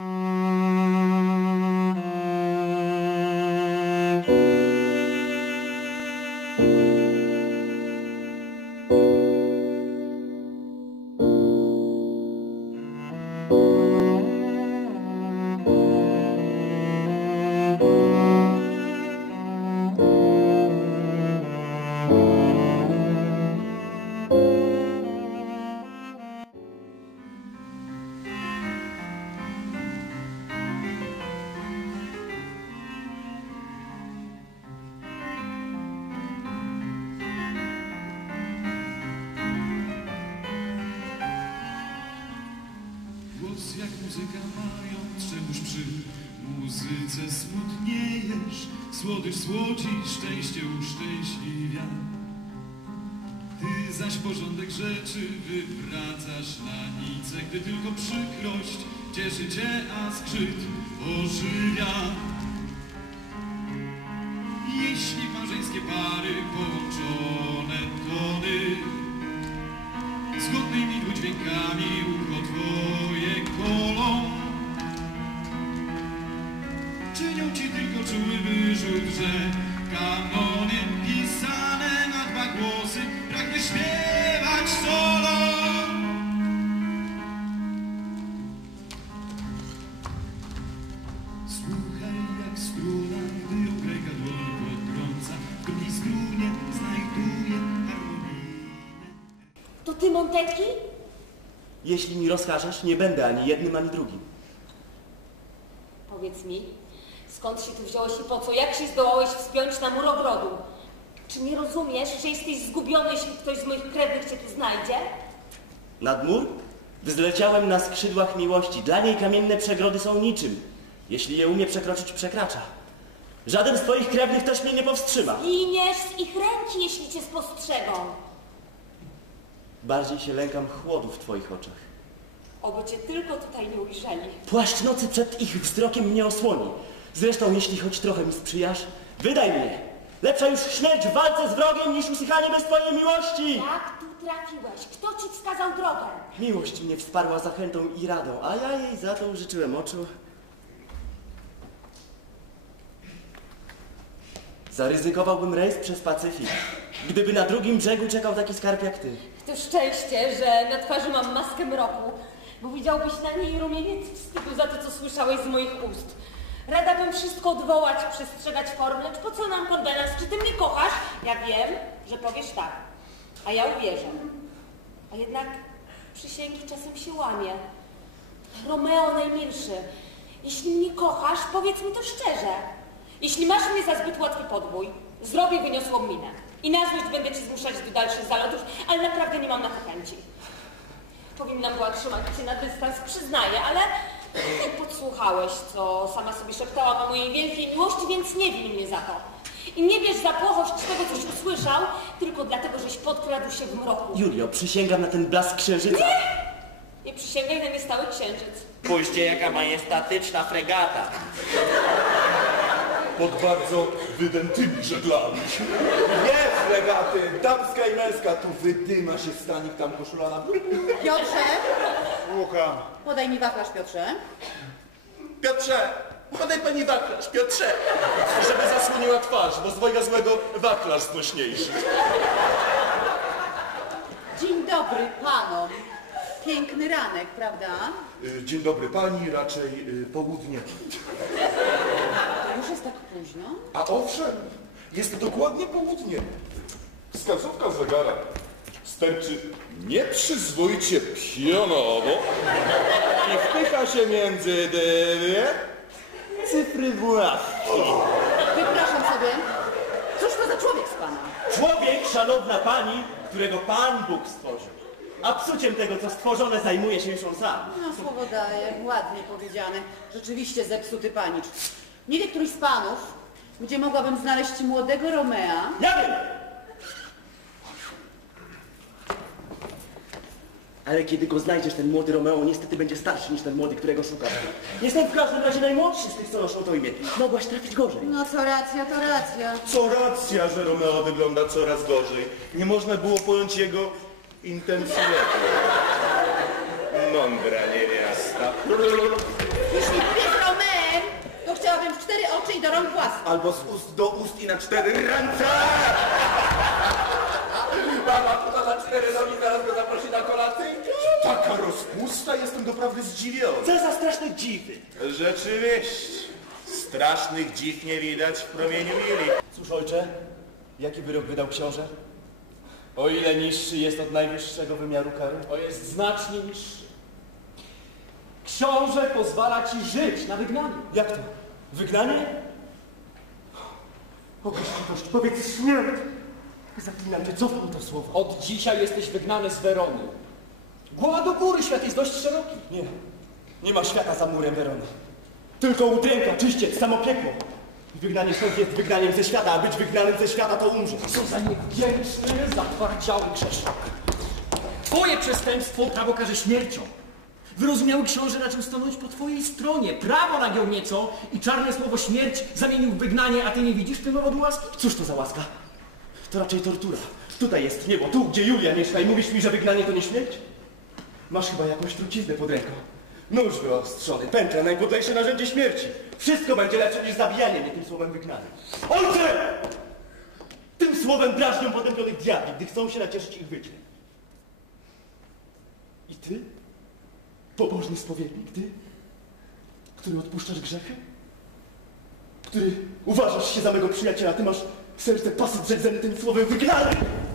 Thank mm -hmm. you. muzyce smutniejesz, słodycz słodzi, szczęście uszczęśliwia. Ty zaś porządek rzeczy wypracasz na nicę, gdy tylko przykrość cieszy cię, a skrzyd ożywia. Jeśli marzyńskie pary połączone, czynią ci tylko czuły wyrzut, że kanonem pisane na dwa głosy pragnę śpiewać solo. Słuchaj jak struna, gdy ukryka dłoń podtrąca, w drugiej strunie znajduje harmonijne... To ty, Monteki? Jeśli mi rozkażesz, nie będę ani jednym, ani drugim. Powiedz mi, Skąd się tu wziąłeś i po co? Jak się zdołałeś wspiąć na mur ogrodu? Czy nie rozumiesz, że jesteś zgubiony, jeśli ktoś z moich krewnych cię tu znajdzie? Nad mur? Wzleciałem na skrzydłach miłości. Dla niej kamienne przegrody są niczym. Jeśli je umie przekroczyć, przekracza. Żaden z twoich krewnych też mnie nie powstrzyma. Zginiesz z ich ręki, jeśli cię spostrzegą. Bardziej się lękam chłodu w twoich oczach. Oby cię tylko tutaj nie ujrzeli. Płaszcz nocy przed ich wzrokiem mnie osłoni. Zresztą, jeśli choć trochę mi sprzyjasz, wydaj mnie! Lepsza już śmierć w walce z wrogiem, niż usychanie bez twojej miłości! Jak tu trafiłeś? Kto ci wskazał drogę? Miłość mnie wsparła zachętą i radą, a ja jej za to użyczyłem oczu. Zaryzykowałbym rejs przez Pacyfik, gdyby na drugim brzegu czekał taki skarb jak ty. To szczęście, że na twarzy mam maskę mroku, bo widziałbyś na niej rumieniec wstydu za to, co słyszałeś z moich ust. Rada bym wszystko odwołać, przestrzegać formy, lecz po co nam konwenans? Czy ty mnie kochasz? Ja wiem, że powiesz tak, a ja uwierzę. A jednak przysięgi czasem się łamie. Romeo najmilszy, jeśli mnie kochasz, powiedz mi to szczerze. Jeśli masz mnie za zbyt łatwy podwój, zrobię wyniosłą minę. I na złość będę ci zmuszać do dalszych zalotów, ale naprawdę nie mam na to chęci. Powinna była trzymać cię na dystans, przyznaję, ale... Ty podsłuchałeś, co sama sobie szeptała. o mojej wielkiej miłości, więc nie wini mnie za to. I nie wiesz za pochość tego, coś usłyszał, tylko dlatego, żeś podkradł się w mroku. Julio, przysięgam na ten blask księżyca. Nie! Nie przysięgaj na niestały księżyc. Pójście, jaka majestatyczna fregata pod bardzo wydętymi żeglami. Nie, fregaty! Damska i męska, tu wydyma się stanik tam koszulana. Piotrze! Słucham. Podaj mi wachlarz, Piotrze. Piotrze! Podaj pani wachlarz, Piotrze! Żeby zasłoniła twarz, bo waklarz z dwojga złego wachlarz znośniejszy. Dzień dobry panom. Piękny ranek, prawda? Dzień dobry pani, raczej południe. Tak A owszem, jest dokładnie południe. Wskazówka zegara sterczy nieprzyzwoicie pionowo i wpycha się między dwie cyfry właski. Wypraszam sobie. Cóż to za człowiek z pana? Człowiek, szanowna pani, którego pan Bóg stworzył. A psuciem tego, co stworzone, zajmuje się już on sam. No, słowo daję. Ładnie powiedziane. Rzeczywiście zepsuty panicz. Nie wie któryś z panów, gdzie mogłabym znaleźć młodego Romea? Ja wiem! Ale kiedy go znajdziesz, ten młody Romeo niestety będzie starszy niż ten młody, którego szukasz. Jestem w każdym razie najmłodszy z tych, co noszą to imię. Mogłaś trafić gorzej. No co racja, to racja. Co racja, że Romeo wygląda coraz gorzej. Nie można było pojąć jego intensywnego. Mądra niewiasta cztery oczy i do rąk własnych. Albo z ust do ust i na cztery ręce! Mama tutaj na cztery nogi, zaraz go zaprosi na kolację. Taka rozpusta, jestem doprawdy zdziwiony. Co za straszne dziwy! Rzeczywiście. Strasznych dziw nie widać w promieniu mili. Cóż, ojcze, jaki wyrok wydał książę? O ile niższy jest od najwyższego wymiaru kary? O, jest znacznie niższy. Książę pozwala ci żyć na wygnaniu. Jak to? Wygnanie? O gościwość, powiedz śmierć! Zaklinam cię, cofam to słowo. Od dzisiaj jesteś wygnany z Werony. Głowa do góry, świat jest dość szeroki. Nie, nie ma świata za murem Werony. Tylko udręka, czyściec, samopiekło. Wygnanie stąd jest wygnaniem ze świata, a być wygnanym ze świata to umrzeć. Co za niewdzięczny, nie, zatwardziały grzeszak. Twoje przestępstwo prawo karze śmiercią. Wyrozumiały książę raczył stanąć po twojej stronie. Prawo nagiął nieco i czarne słowo śmierć zamienił w wygnanie, a ty nie widzisz tym powodu łaski? Cóż to za łaska? To raczej tortura. Tutaj jest niebo, tu, gdzie Julia mieszka i mówisz mi, że wygnanie to nie śmierć? Masz chyba jakąś truciznę pod ręką. Nóż wyostrzony, pętla, najpodlejsze narzędzie śmierci. Wszystko będzie lepsze niż zabijanie mnie tym słowem wygnanym. Ojcze! Tym słowem drażnią potępionych diabli, gdy chcą się nacieszyć ich wycie. I ty? pobożny spowiednik, ty, który odpuszczasz grzechy, który uważasz się za mego przyjaciela, ty masz serce pasy drzew tym słowem wygnany!